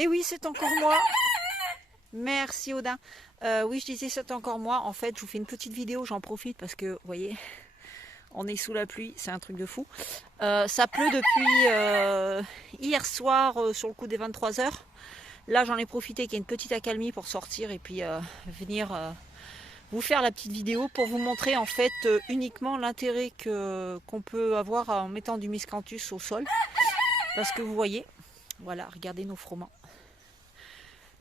Et oui, c'est encore moi. Merci Odin. Oui, je disais c'est encore moi. En fait, je vous fais une petite vidéo, j'en profite parce que, vous voyez, on est sous la pluie, c'est un truc de fou. Ça pleut depuis hier soir sur le coup des 23 heures. Là, j'en ai profité qu'il y ait une petite accalmie pour sortir et puis venir vous faire la petite vidéo pour vous montrer en fait uniquement l'intérêt qu'on peut avoir en mettant du miscanthus au sol. Parce que vous voyez, voilà, regardez nos froment.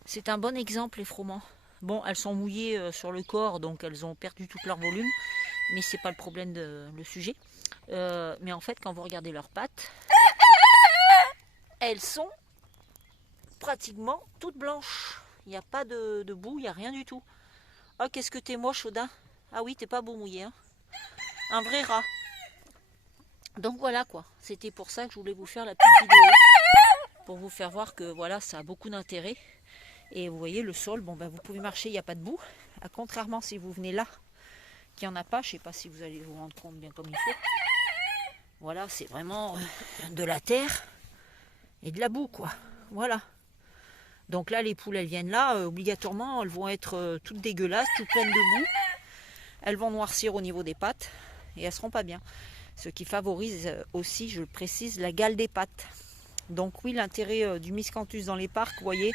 C'est un bon exemple les froment. Bon, elles sont mouillées sur le corps, donc elles ont perdu tout leur volume, mais c'est pas le problème le sujet. Mais en fait, quand vous regardez leurs pattes, elles sont pratiquement toutes blanches. Il n'y a pas de boue, il n'y a rien du tout. Oh, qu'est-ce que t'es moche, Odin. Ah oui, t'es pas beau mouillé, hein. Un vrai rat. Donc voilà quoi, c'était pour ça que je voulais vous faire la petite vidéo. Pour vous faire voir que voilà, ça a beaucoup d'intérêt. Et vous voyez le sol, bon ben vous pouvez marcher, il n'y a pas de boue. Contrairement si vous venez là, qu'il n'y en a pas, je ne sais pas si vous allez vous rendre compte bien comme il faut. Voilà, c'est vraiment de la terre et de la boue quoi. Voilà. Donc là les poules elles viennent là, obligatoirement elles vont être toutes dégueulasses, toutes pleines de boue. Elles vont noircir au niveau des pattes et elles seront pas bien. Ce qui favorise aussi, je le précise, la gale des pattes. Donc oui, l'intérêt du miscanthus dans les parcs, vous voyez,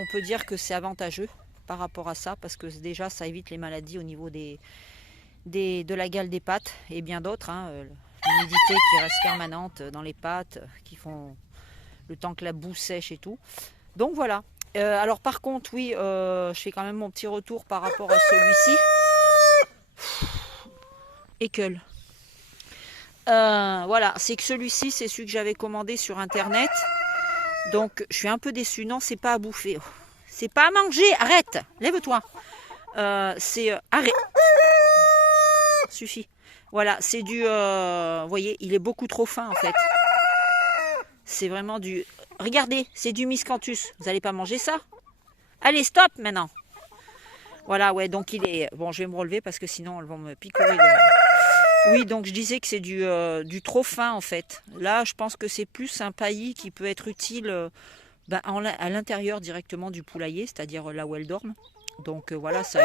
on peut dire que c'est avantageux par rapport à ça, parce que déjà ça évite les maladies au niveau de la gale des pattes et bien d'autres. Hein, l'humidité qui reste permanente dans les pattes, qui font le temps que la boue sèche et tout. Donc voilà. Alors par contre, oui, je fais quand même mon petit retour par rapport à celui-ci. Équeule. Voilà, c'est que celui-ci, c'est celui que j'avais commandé sur internet. Donc je suis un peu déçue. Non, c'est pas à bouffer. C'est pas à manger. Arrête. Lève-toi. Arrête. Suffit. Voilà, c'est du... vous voyez, il est beaucoup trop fin en fait. C'est vraiment du... Regardez, c'est du miscanthus. Vous n'allez pas manger ça? Allez, stop maintenant. Voilà, ouais, donc il est... Bon, je vais me relever parce que sinon elles vont me picorer. Oui, donc je disais que c'est du trop fin en fait. Là, je pense que c'est plus un paillis qui peut être utile à l'intérieur directement du poulailler, c'est-à-dire là où elles dorment. Donc voilà, ça,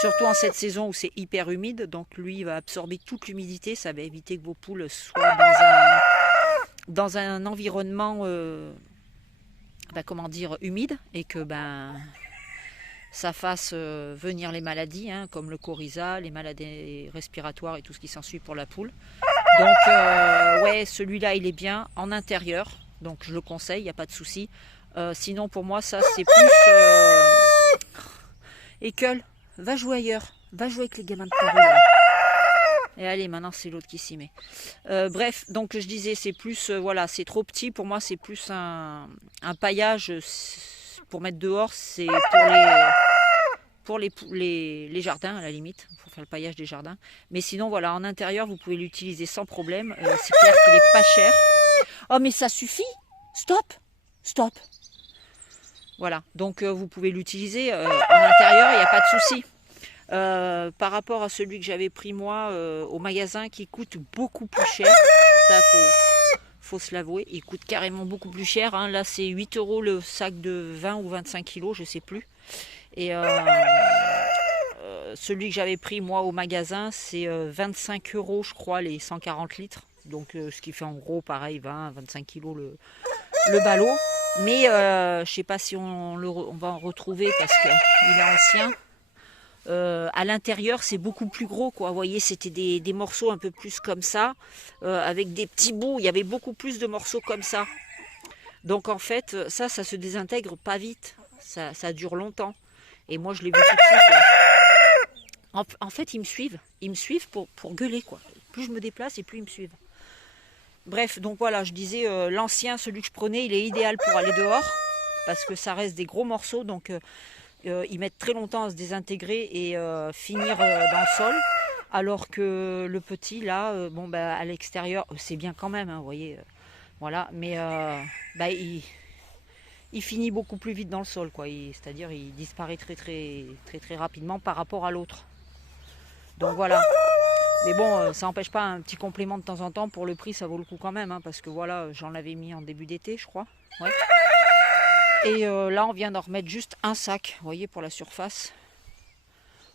surtout en cette saison où c'est hyper humide, donc lui il va absorber toute l'humidité, ça va éviter que vos poules soient dans un environnement, comment dire, humide et que ça fasse venir les maladies, hein, comme le coryza, les maladies respiratoires et tout ce qui s'ensuit pour la poule. Donc, ouais, celui-là, il est bien en intérieur. Donc, je le conseille, il n'y a pas de souci. Sinon, pour moi, ça, c'est plus... École, va jouer ailleurs. Va jouer avec les gamins de ta rue. Là. Et allez, maintenant, c'est l'autre qui s'y met. Bref, donc, je disais, c'est plus... voilà, c'est trop petit. Pour moi, c'est plus un paillage... Pour mettre dehors, c'est pour les jardins à la limite, pour faire le paillage des jardins. Mais sinon, voilà, en intérieur, vous pouvez l'utiliser sans problème. C'est clair qu'il n'est pas cher. Oh, mais ça suffit. Stop. Stop. Voilà, donc vous pouvez l'utiliser en intérieur, il n'y a pas de souci. Par rapport à celui que j'avais pris moi au magasin qui coûte beaucoup plus cher, ça faut se l'avouer, il coûte carrément beaucoup plus cher. Hein. Là, c'est 8 € le sac de 20 ou 25 kilos, je ne sais plus. Et celui que j'avais pris moi au magasin, c'est 25 € je crois, les 140 litres. Donc, ce qui fait en gros pareil, 20-25 kilos le ballot. Mais je ne sais pas si on va en retrouver parce qu'il est ancien. À l'intérieur c'est beaucoup plus gros quoi. Vous voyez, c'était des morceaux un peu plus comme ça, avec des petits bouts, il y avait beaucoup plus de morceaux comme ça. Donc en fait ça se désintègre pas vite, ça dure longtemps. Et moi je l'ai vu tout de suite là. En fait ils me suivent pour gueuler quoi. Plus je me déplace et plus ils me suivent. Bref, donc voilà, je disais l'ancien, celui que je prenais, il est idéal pour aller dehors parce que ça reste des gros morceaux, donc ils mettent très longtemps à se désintégrer et finir dans le sol, alors que le petit là, à l'extérieur, c'est bien quand même, hein, vous voyez, voilà, mais il finit beaucoup plus vite dans le sol, quoi. C'est-à-dire il disparaît très très rapidement par rapport à l'autre. Donc voilà. Mais bon, ça n'empêche pas un petit complément de temps en temps. Pour le prix, ça vaut le coup quand même, hein, parce que voilà, j'en avais mis en début d'été, je crois. Ouais. Et là, on vient d'en remettre juste un sac, vous voyez, pour la surface.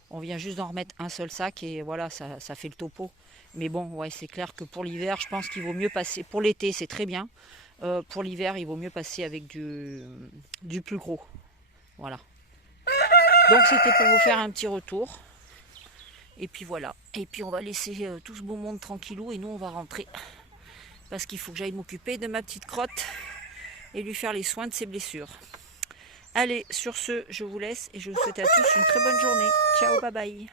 On vient juste d'en remettre un seul sac et voilà, ça fait le topo. Mais bon, ouais, c'est clair que pour l'hiver, je pense qu'il vaut mieux passer. Pour l'été, c'est très bien. Pour l'hiver, il vaut mieux passer avec du plus gros. Voilà. Donc c'était pour vous faire un petit retour. Et puis voilà. Et puis on va laisser tout ce beau monde tranquillou et nous on va rentrer. Parce qu'il faut que j'aille m'occuper de ma petite crotte et lui faire les soins de ses blessures. Allez, sur ce, je vous laisse et je vous souhaite à tous une très bonne journée. Ciao, bye bye.